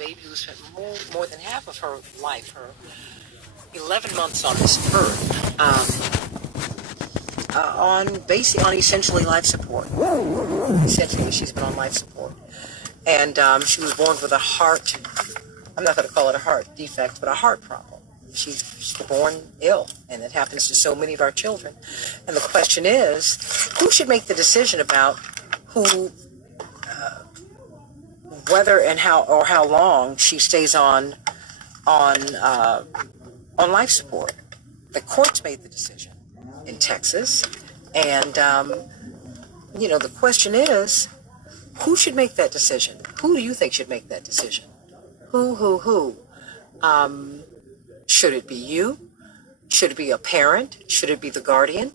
baby who spent more than half of her life, her 11 months on this earth, on essentially life support. Essentially, she's been on life support. And she was born with a heart, I'm not going to call it a heart defect, but a heart problem. She's born ill, and it happens to so many of our children. And the question is, who should make the decision about who, whether and how long she stays on life support? The courts made the decision in Texas, and the question is, who should make that decision? Who do you think should make that decision? Who? Should it be you? Should it be a parent? Should it be the guardian?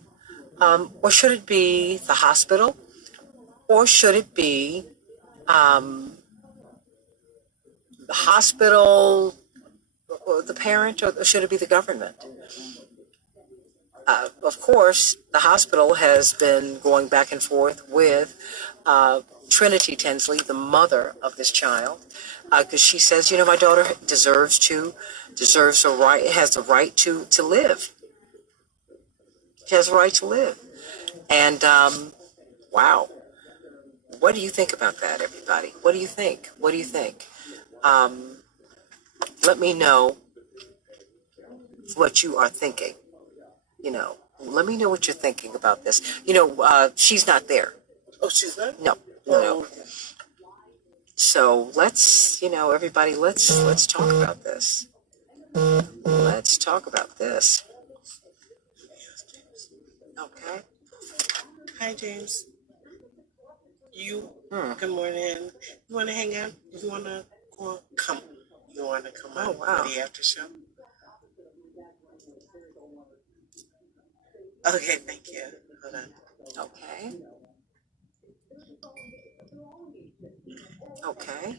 Or should it be the hospital? Or should it be the hospital, or the parent, or should it be the government? Of course, the hospital has been going back and forth with Trinity Tinsley, the mother of this child, because she says, my daughter has the right to live. She has a right to live. And, wow. What do you think about that, everybody? What do you think? Let me know what you are thinking. Let me know what you're thinking about this. She's not there. Oh, she's not? No. So let's, everybody, let's talk about this. Let's talk about this. Okay. Hi, James. Good morning. You want to hang out? You want to come? You want to come out for the after show? Okay, thank you. Hold on. Okay.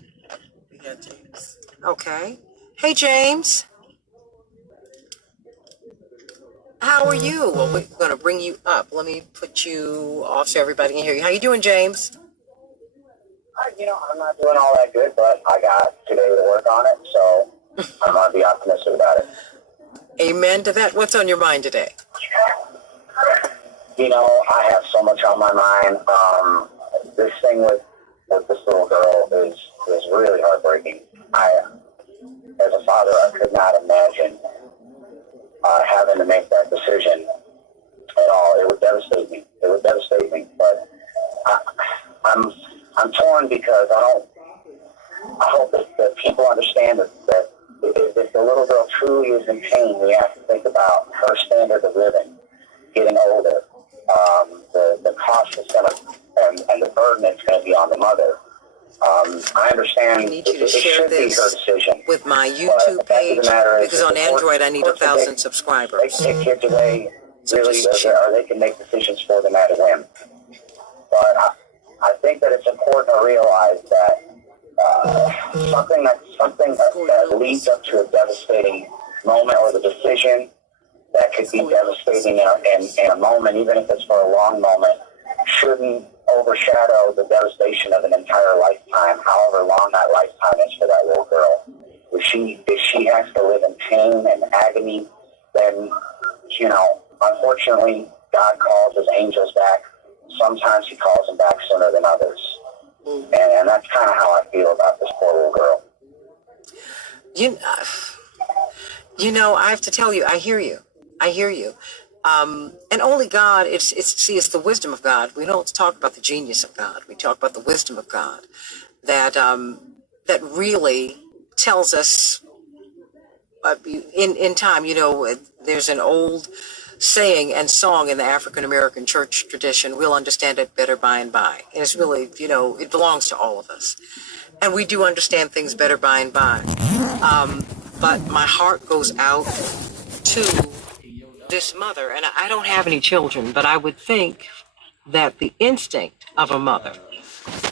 We got James. Okay. Hey, James. How are you? Well, we're going to bring you up. Let me put you off so everybody can hear you. How you doing, James? I'm not doing all that good, but I got today to work on it, so I'm going to be optimistic about it. Amen to that. What's on your mind today? I have so much on my mind. This thing with this little girl is really heartbreaking. As a father, I could not imagine having to make that decision at all. It would devastate me. But I'm torn because I hope that people understand that if the little girl truly is in pain, we have to think about her standard of living, getting older, the cost is going to, and the burden it's going to be on the mother. I understand I need you to share this with my YouTube page, because on Android I need 1,000 subscribers. They take kids away, really, or they can make decisions for them at a whim. But I think that it's important to realize that something that leads up to a devastating moment, or the decision that could be devastating in a moment, even if it's for a long moment, shouldn't overshadow the devastation of an entire lifetime, however long that lifetime is for that little girl. If she has to live in pain and agony, then, unfortunately, God calls his angels back. Sometimes he calls them back sooner than others. And that's kind of how I feel about this poor little girl. I have to tell you, I hear you. And only God, it's the wisdom of God. We don't talk about the genius of God. We talk about the wisdom of God that really tells us in time. There's an old saying and song in the African American church tradition, we'll understand it better by and by. And it's really, it belongs to all of us. And we do understand things better by and by. But my heart goes out to this mother, and I don't have any children, but I would think that the instinct of a mother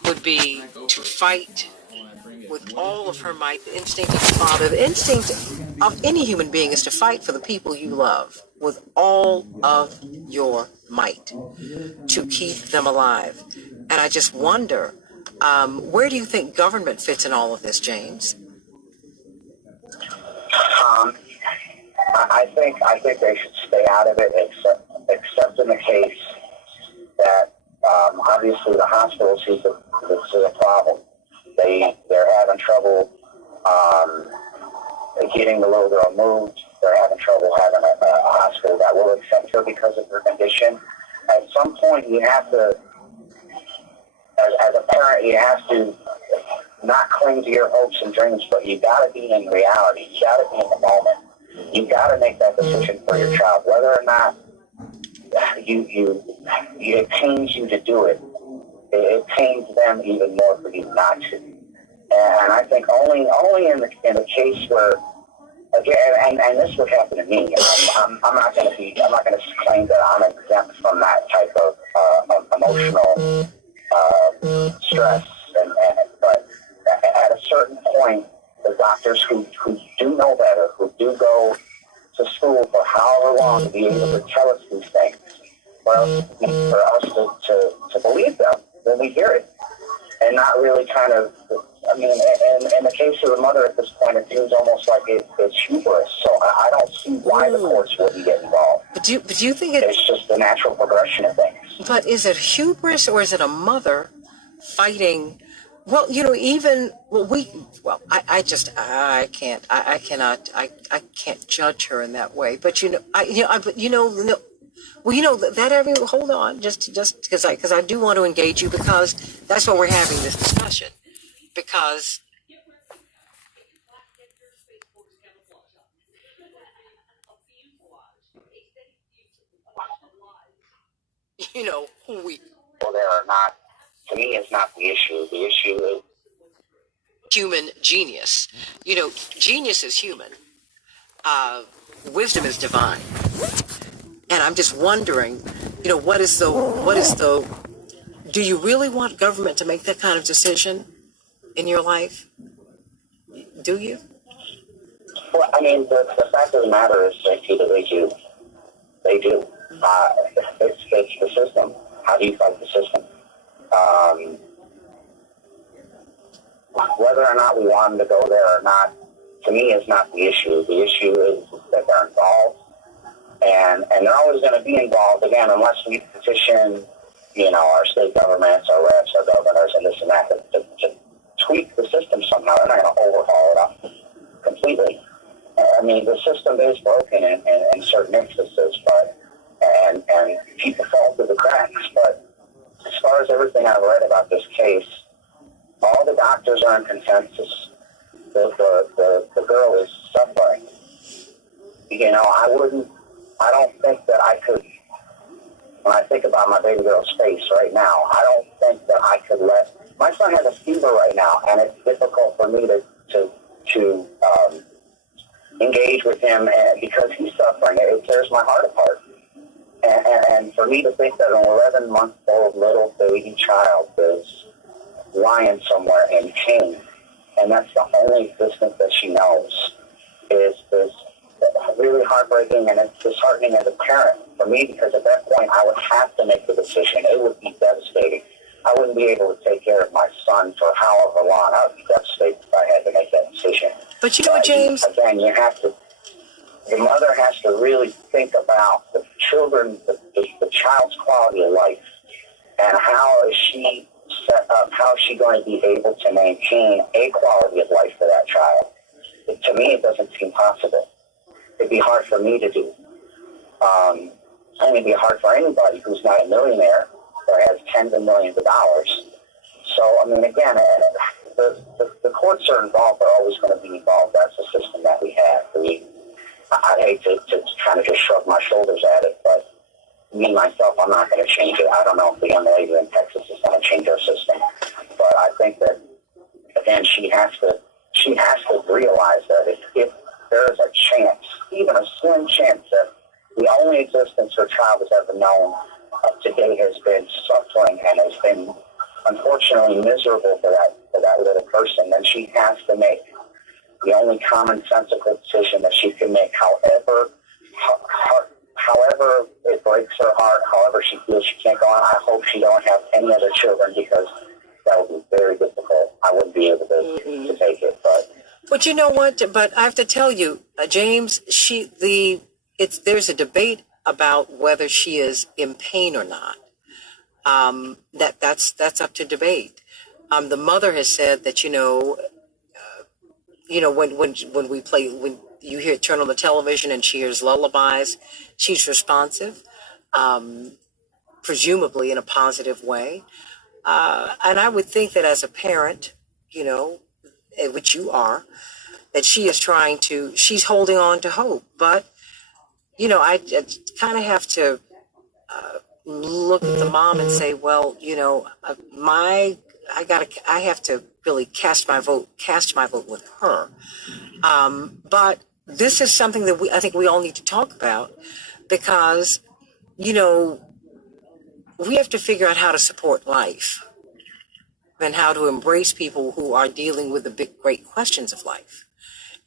would be to fight with all of her might. The instinct of a father, the instinct of any human being is to fight for the people you love with all of your might to keep them alive. And I just wonder, where do you think government fits in all of this, James? I think they should stay out of it, except in the case that obviously the hospital sees that this is a problem. They're having trouble getting the little girl moved. They're having trouble having a hospital that will accept her because of her condition. At some point, you have to, as a parent, you have to not cling to your hopes and dreams, but you got to be in reality. You got to be in the moment. You got to make that decision for your child, whether or not it pains you to do it. It pains them even more for you not to. And I think only in the case where, again, and this would happen to me. I'm not going to claim that I'm exempt from that type of emotional stress. But at a certain point, the doctors who do know better, who do go to school for however long to be able to tell us these things, for us to believe them when we hear it, and not really kind of. I mean, in the case of the mother at this point, it seems almost like it's hubris. So I don't see why the courts wouldn't get involved. But do you think it's just the natural progression of things? But is it hubris or is it a mother fighting? Well, I can't judge her in that way. But hold on, just because I do want to engage you, because that's why we're having this discussion. Because well, there are not. To me, it's not the issue. The issue is human genius. Genius is human. Wisdom is divine. And I'm just wondering, what is the? Do you really want government to make that kind of decision in your life? Do you? Well, I mean, the fact of the matter is, Santita, they do. They do. It's the system. How do you fight the system? Whether or not we want them to go there or not, to me, is not the issue. The issue is that they're involved, and they're always going to be involved, again, unless we petition, our state governments, our reps, our governors, and this and that, to tweak the system somehow. They're not going to overhaul it up completely. I mean, the system is broken in certain instances, and people fall through the cracks. But as far as everything I've read about this case, all the doctors are in consensus. The girl is suffering. I don't think that I could, when I think about my baby girl's face right now, I don't think that I could my son has a fever right now, and it's difficult for me to engage with him because he's suffering. It tears my heart apart. And for me to think that an 11-month-old little baby child is lying somewhere in pain, and that's the only existence that she knows, is really heartbreaking, and it's disheartening as a parent for me, because at that point I would have to make the decision. It would be devastating. I wouldn't be able to take care of my son for however long. I would be devastated if I had to make that decision. But James... Again, the mother has to really think about the children, the child's quality of life, and how is she set up, how is she going to be able to maintain a quality of life for that child. To me, it doesn't seem possible. It'd be hard for me to do. And it'd be hard for anybody who's not a millionaire or has tens of millions of dollars. So, I mean, again, the courts are involved. They're always going to be involved. That's the system that we have. I'd hate to kind of just shrug my shoulders at it, but me, myself, I'm not going to change it. I don't know if the young lady in Texas is going to change our system. But I think that, again, she has to realize that if there is a chance, even a slim chance, that the only existence her child has ever known up to date has been suffering and has been, unfortunately, miserable for that little person, then she has to make the only commonsensical decision that she can make, however it breaks her heart, however she feels she can't go on. I hope she don't have any other children, because that would be very difficult. I wouldn't be able to take it. But you know what? But I have to tell you, James, there's a debate about whether she is in pain or not. That's up to debate. The mother has said that when when you hear turn on the television and she hears lullabies, she's responsive, presumably in a positive way. And I would think that as a parent, which you are, that she's holding on to hope. But I kind of have to look at the mom and say, well, I have to really cast my vote with her. But this is something that I think we all need to talk about, because, we have to figure out how to support life and how to embrace people who are dealing with the big, great questions of life.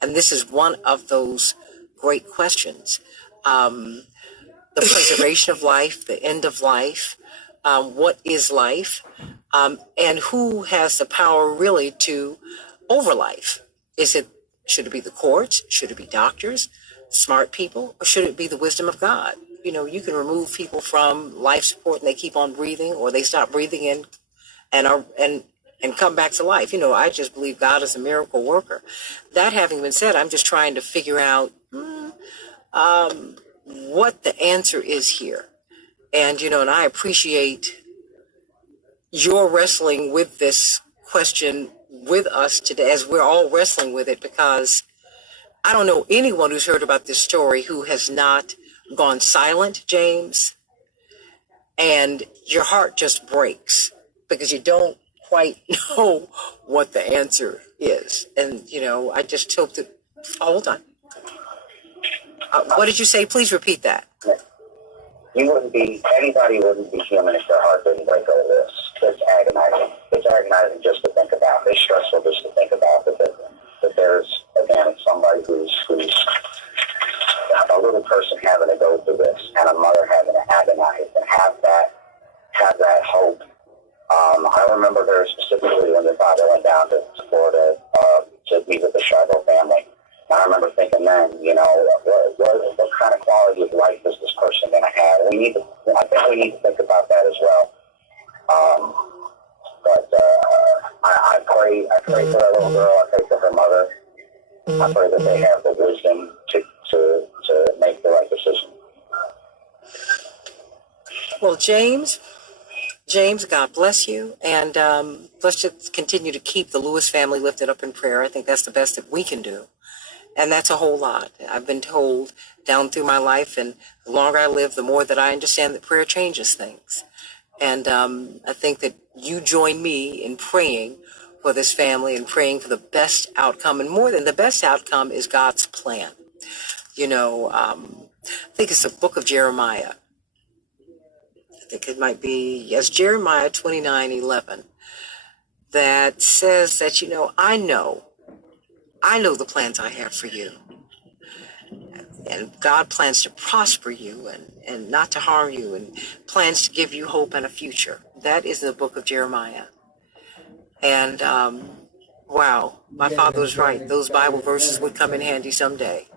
And this is one of those great questions. The preservation of life, the end of life, what is life, and who has the power really to over life? Should it be the courts? Should it be doctors, smart people, or should it be the wisdom of God? You can remove people from life support and they keep on breathing, or they stop breathing and come back to life. I just believe God is a miracle worker. That having been said, I'm just trying to figure out what the answer is here. And, and I appreciate your wrestling with this question with us today, as we're all wrestling with it, because I don't know anyone who's heard about this story who has not gone silent, James. And your heart just breaks because you don't quite know what the answer is. And, I just hope that, hold on. What did you say? Please repeat that. Anybody wouldn't be human if their heart didn't break over this. It's agonizing. It's agonizing just to think about. It's stressful just to think about that there's, again, somebody who's a little person having to go through this, and a mother having to agonize and have that hope. I remember very specifically when the father went down to Florida to be with the Shargo family. And I remember thinking then, what kind of quality of life is this person going to have? I think we need to think about that as well. But I pray for that little girl. I pray for her mother. I pray that they have the wisdom to make the right decision. Well, James, God bless you. And let's just continue to keep the Lewis family lifted up in prayer. I think that's the best that we can do. And that's a whole lot. I've been told down through my life, and the longer I live, the more that I understand that prayer changes things. And I think that you join me in praying for this family and praying for the best outcome. And more than the best outcome is God's plan. I think it's the book of Jeremiah. I think it might be, yes, Jeremiah 29:11, that says that, I know the plans I have for you. And God plans to prosper you and not to harm you, and plans to give you hope and a future. That is the book of Jeremiah. And, wow, my father was right. Those Bible verses would come in handy someday.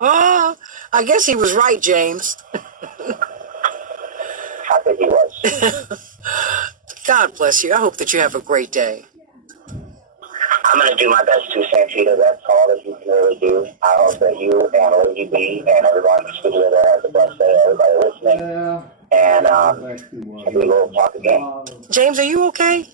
I guess he was right, James. I think he was. God bless you. I hope that you have a great day. I'm going to do my best to, Santita. That's all that you can really do. I hope that you and Lady B and everyone in the studio there has a blessed day, everybody listening. And we will talk again. James, are you okay?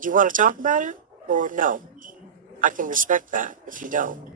You want to talk about it or no? I can respect that if you don't.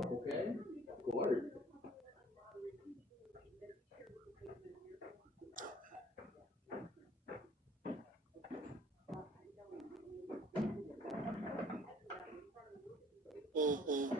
Okay, of course. Mm-hmm.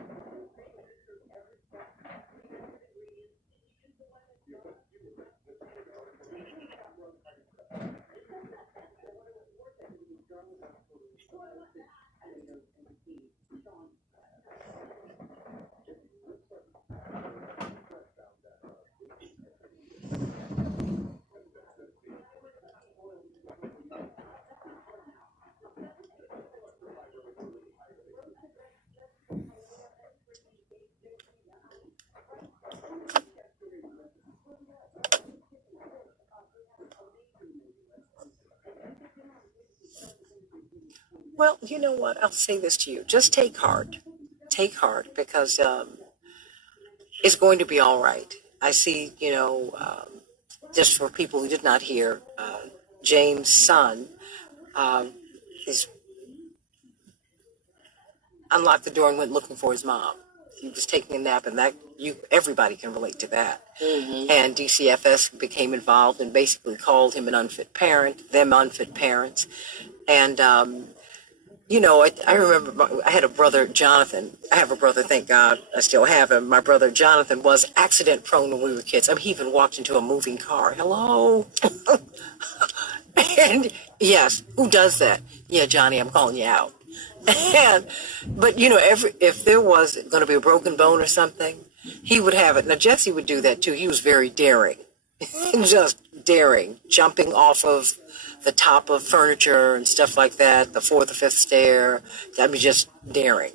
Well, you know what? I'll say this to you. Just take heart. Take heart because it's going to be all right. I see, just for people who did not hear, James' son is unlocked the door and went looking for his mom. He was taking a nap, and everybody can relate to that. Mm-hmm. And DCFS became involved and basically called him an unfit parent, them unfit parents. And I remember I had a brother, Jonathan. I have a brother, thank God, I still have him. My brother, Jonathan, was accident prone when we were kids. I mean, he even walked into a moving car. Hello? And yes, who does that? Yeah, Johnny, I'm calling you out. But if there was going to be a broken bone or something, he would have it. Now, Jesse would do that too. He was very daring, just daring, jumping off of the top of furniture and stuff like that, the fourth or fifth stair. I mean, just daring.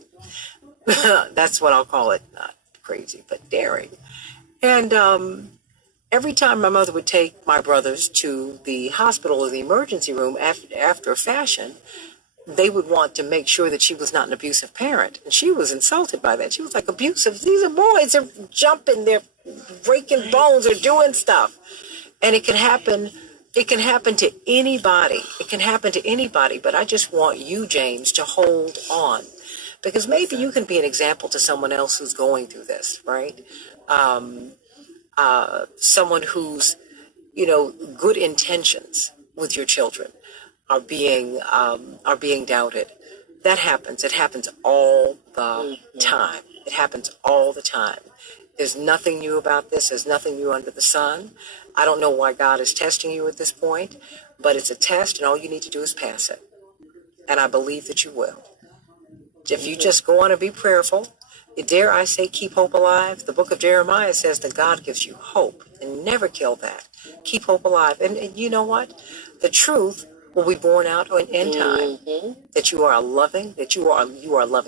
That's what I'll call it. Not crazy, but daring. And every time my mother would take my brothers to the hospital or the emergency room after a fashion, they would want to make sure that she was not an abusive parent. And she was insulted by that. She was like, abusive? These are boys. They're jumping. They're breaking bones. They're doing stuff. And it can happen. It can happen to anybody. It can happen to anybody. But I just want you, James, to hold on. Because maybe you can be an example to someone else who's going through this, right? Someone who's, good intentions with your children are being doubted. That happens. It happens all the time. It happens all the time. There's nothing new about this. There's nothing new under the sun. I don't know why God is testing you at this point, but it's a test, and all you need to do is pass it. And I believe that you will. If you just go on and be prayerful, dare I say, keep hope alive. The book of Jeremiah says that God gives you hope, and never kill that. Keep hope alive. And you know what? The truth will be born out in time. That you are loving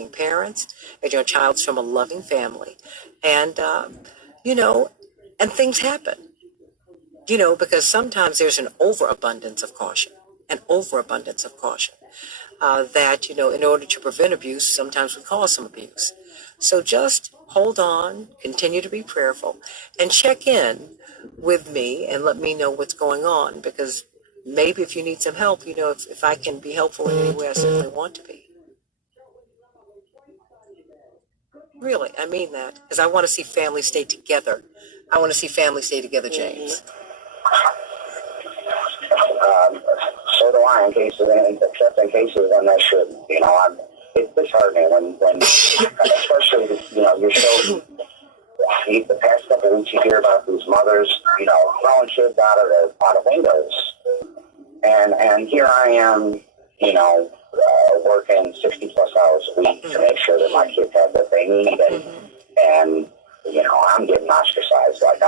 parents, and your child's from a loving family. And, and things happen, because sometimes there's an overabundance of caution, that, in order to prevent abuse, sometimes we cause some abuse. So just hold on, continue to be prayerful, and check in with me and let me know what's going on, because maybe if you need some help, if I can be helpful in any way, I certainly want to be. Really, I mean that, because I want to see families stay together. I want to see families stay together, James. So do I, except in cases when they shouldn't. It's disheartening when especially, you're so, the past couple of weeks you hear about these mothers, throwing kids out of windows. And here I am, working 60 plus hours a week to make sure that my kids have what they need, and I'm getting ostracized, like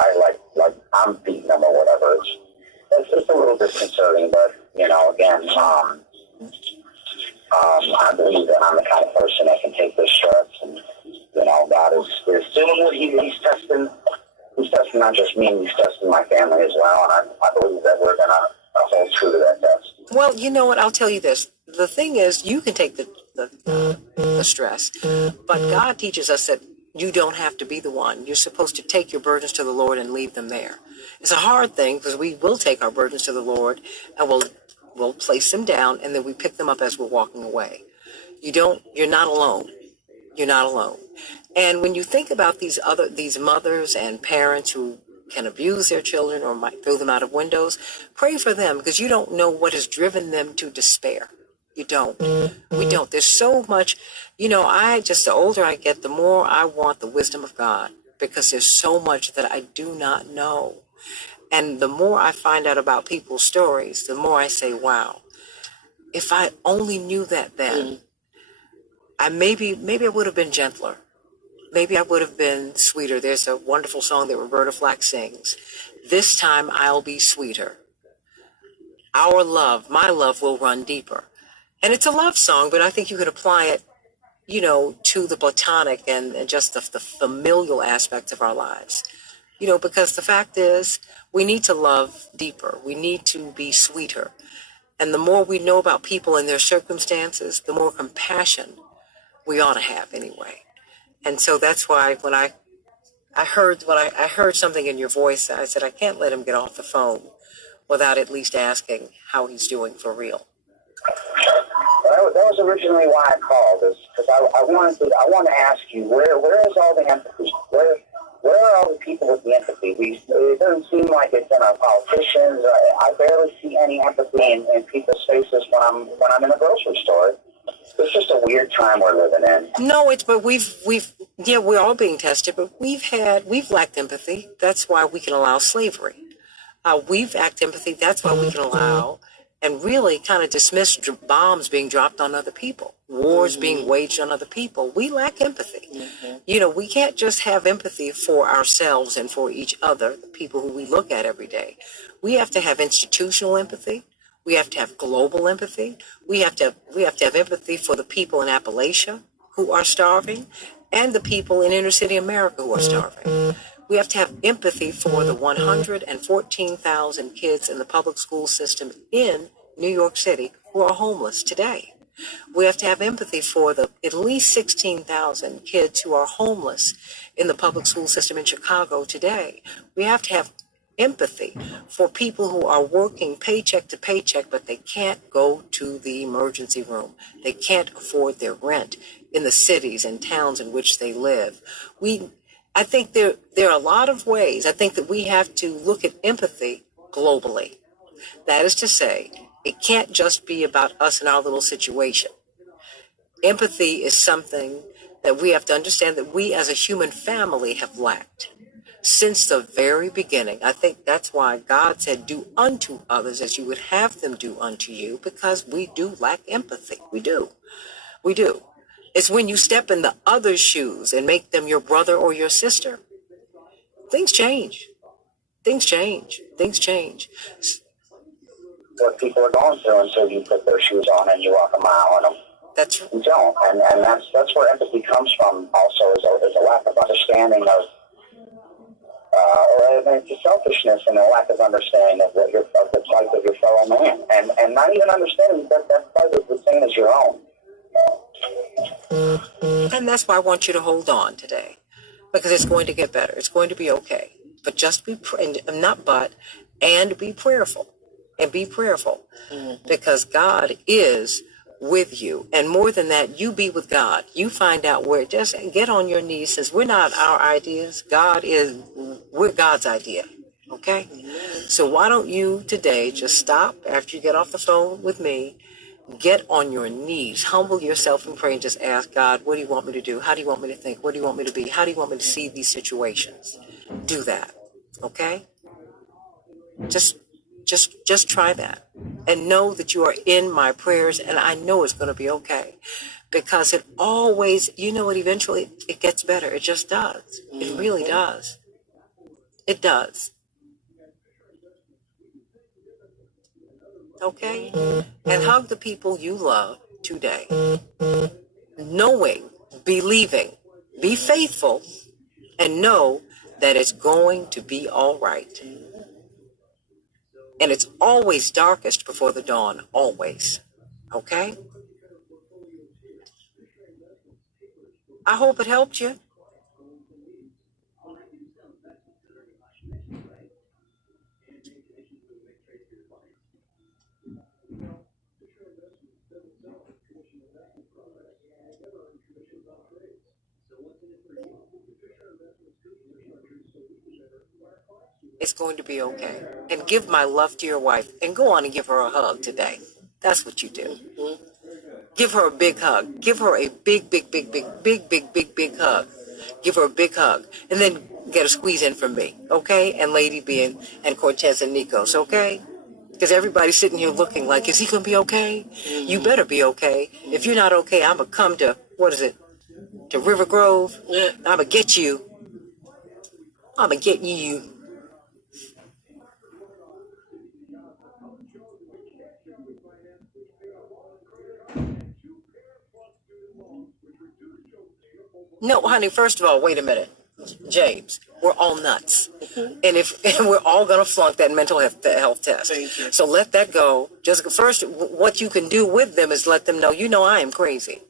I'm beating them or whatever. It's just a little disconcerting, but again, I believe that I'm the kind of person that can take this stress, and God is doing what He's testing. He's testing not just me, He's testing my family as well, and I believe that we're gonna hold true to that test. Well, you know what? I'll tell you this. The thing is, you can take the stress, but God teaches us that you don't have to be the one. You're supposed to take your burdens to the Lord and leave them there. It's a hard thing, because we will take our burdens to the Lord and we'll place them down, and then we pick them up as we're walking away. You're not alone. You're not alone. And when you think about these mothers and parents who can abuse their children or might throw them out of windows, pray for them, because you don't know what has driven them to despair. You don't. We don't. There's so much, the older I get, the more I want the wisdom of God, because there's so much that I do not know. And the more I find out about people's stories, the more I say, wow, if I only knew that then, maybe I would have been gentler. Maybe I would have been sweeter. There's a wonderful song that Roberta Flack sings. This time I'll be sweeter. Our love, my love, will run deeper. And it's a love song, but I think you could apply it, to the platonic and just the familial aspects of our lives. Because the fact is, we need to love deeper. We need to be sweeter. And the more we know about people and their circumstances, the more compassion we ought to have anyway. And so that's why when I heard something in your voice, I said, I can't let him get off the phone without at least asking how he's doing for real. Well, that was originally why I called, is because I wanted to ask you, where is all the empathy? Where are all the people with the empathy? It doesn't seem like it's in our politicians. I barely see any empathy in people's faces when I'm in a grocery store. It's just a weird time we're living in. No, but we're all being tested, but we've lacked empathy. That's why we can allow slavery. We've lacked empathy. That's why we can allow and really kind of dismiss bombs being dropped on other people, wars being waged on other people. We lack empathy. We can't just have empathy for ourselves and for each other, the people who we look at every day. We have to have institutional empathy. We have to have global empathy. We have to have empathy for the people in Appalachia who are starving and the people in inner city America who are starving. We have to have empathy for the 114,000 kids in the public school system in New York City who are homeless today. We have to have empathy for the at least 16,000 kids who are homeless in the public school system in Chicago today. We have to have empathy for people who are working paycheck to paycheck, but they can't go to the emergency room. They can't afford their rent in the cities and towns in which they live. I think there are a lot of ways. I think that we have to look at empathy globally. That is to say, it can't just be about us and our little situation. Empathy is something that we have to understand that we as a human family have lacked since the very beginning. I think that's why God said, do unto others as you would have them do unto you, because we do lack empathy. We do. It's when you step in the other's shoes and make them your brother or your sister, things change. What people are going through until you put their shoes on and you walk a mile in them. You don't, and that's where empathy comes from. Also, is a lack of understanding of, it's a selfishness and a lack of understanding of the plight of your fellow man, and not even understanding that plight is the same as your own. And that's why I want you to hold on today, because it's going to get better. It's going to be okay. But just be prayerful, and be prayerful, because God is with you. And more than that, you be with God. You find out where, just get on your knees, since we're not our ideas. We're God's idea. Okay? So why don't you today just stop after you get off the phone with me, get on your knees, humble yourself and pray, and just ask God, what do you want me to do? How do you want me to think? What do you want me to be? How do you want me to see these situations? Do that. Okay? Just try that. And know that you are in my prayers, and I know it's going to be okay. Because it always, eventually it gets better. It just does. It really does. It does. Okay? And hug the people you love today. Knowing, believing, be faithful, and know that it's going to be all right. And it's always darkest before the dawn. Always. Okay? I hope it helped you. It's going to be okay. And give my love to your wife, and go on and give her a hug today. That's what you do. Give her a big hug. Give her a big, big, big, big, big, big, big, big hug. Give her a big hug. And then get a squeeze in from me, okay? And Lady B and Cortez and Nikos, okay? Because everybody's sitting here looking like, is he going to be okay? You better be okay. If you're not okay, I'm going to come to, to River Grove. I'm going to get you. I'm going to get you. No, honey, first of all, wait a minute. James, we're all nuts. And we're all going to flunk that mental health test. So let that go. Just first, what you can do with them is let them know, I am crazy.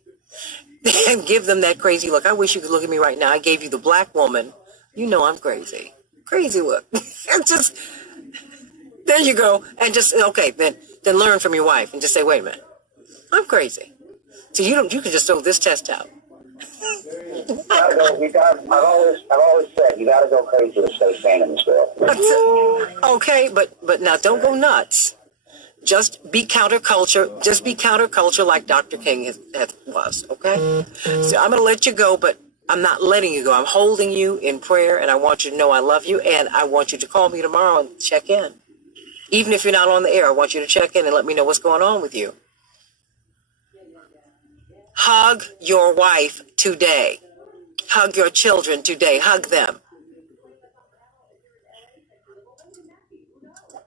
And give them that crazy look. I wish you could look at me right now. I gave you the black woman. I'm crazy. Crazy look. Just, there you go. And just, okay, then learn from your wife and just say, wait a minute. I'm crazy. So you can just throw this test out. I've always said you gotta go crazy to stay sane in this world. Okay, but now don't go nuts. Just be counterculture. Just be counterculture like Dr. King was. Okay. So I'm gonna let you go, but I'm not letting you go. I'm holding you in prayer, and I want you to know I love you, and I want you to call me tomorrow and check in. Even if you're not on the air, I want you to check in and let me know what's going on with you. Hug your wife today. Hug your children today. Hug them.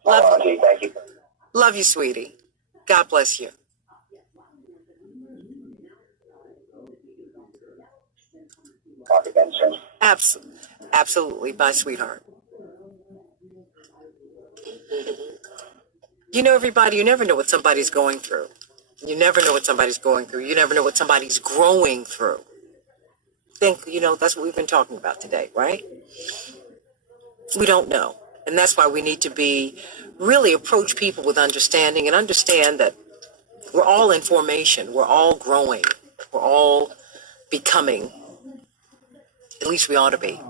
Love you. Thank you. Love you, sweetie. God bless you. Talk again soon. Absolutely, my sweetheart. Everybody, you never know what somebody's going through. You never know what somebody's going through. You never know what somebody's growing through. That's what we've been talking about today, right? We don't know. And that's why we need to really approach people with understanding and understand that we're all in formation. We're all growing. We're all becoming. At least we ought to be.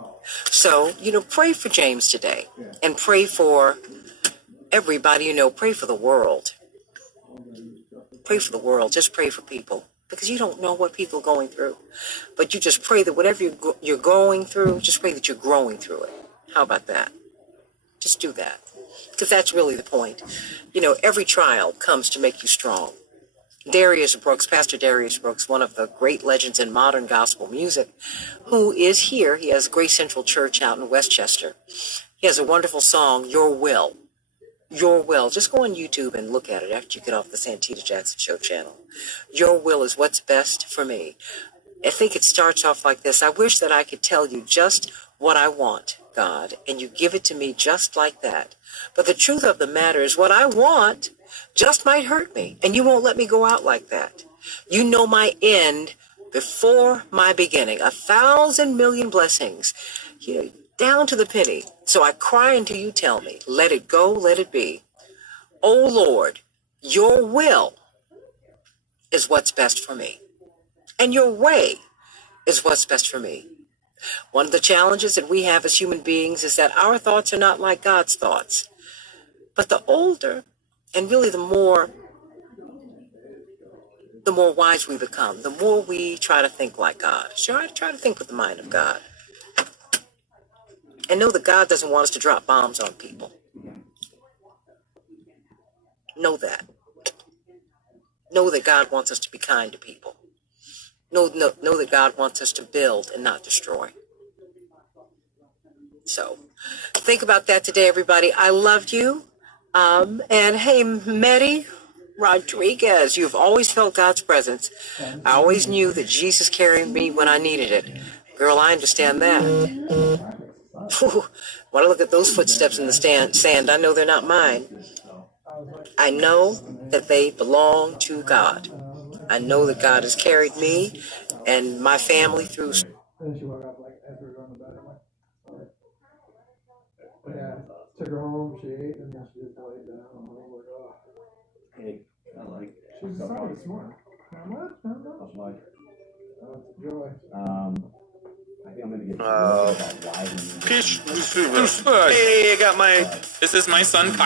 So, pray for James today and pray for everybody, pray for the world. Pray for the world. Just pray for people because you don't know what people are going through. But you just pray that whatever you're going through, just pray that you're growing through it. How about that? Just do that because that's really the point. Every trial comes to make you strong. Pastor Darius Brooks, one of the great legends in modern gospel music, who is here. He has Grace Central Church out in Westchester. He has a wonderful song, Your Will. Your will. Just go on YouTube and look at it after you get off the Santita Jackson Show channel. Your will is what's best for me. I think it starts off like this. I wish that I could tell you just what I want, God, and you give it to me just like that. But the truth of the matter is what I want just might hurt me, and you won't let me go out like that. You know my end before my beginning. 1,000 million blessings, down to the penny. So I cry until you tell me, let it go, let it be. Oh Lord, your will is what's best for me. And your way is what's best for me. One of the challenges that we have as human beings is that our thoughts are not like God's thoughts. But the older and really the more wise we become, the more we try to think like God. Try to think with the mind of God. And know that God doesn't want us to drop bombs on people. Know that. Know that God wants us to be kind to people. Know that God wants us to build and not destroy. So, think about that today, everybody. I love you. And hey, Medi Rodriguez, you've always felt God's presence. I always knew that Jesus carried me when I needed it. Girl, I understand that. When I look at those footsteps in the sand, I know they're not mine. I know that they belong to God. I know that God has carried me and my family through. And she woke up as we were going to bed. I'm like, all right. Yeah, took her home, she ate, and then she just laid down. I was like, oh. Hey, I like it. She was sorry this morning. How much? I like it. Joy. I think I'm gonna get Peach. Hey, I got this is my son Kyle.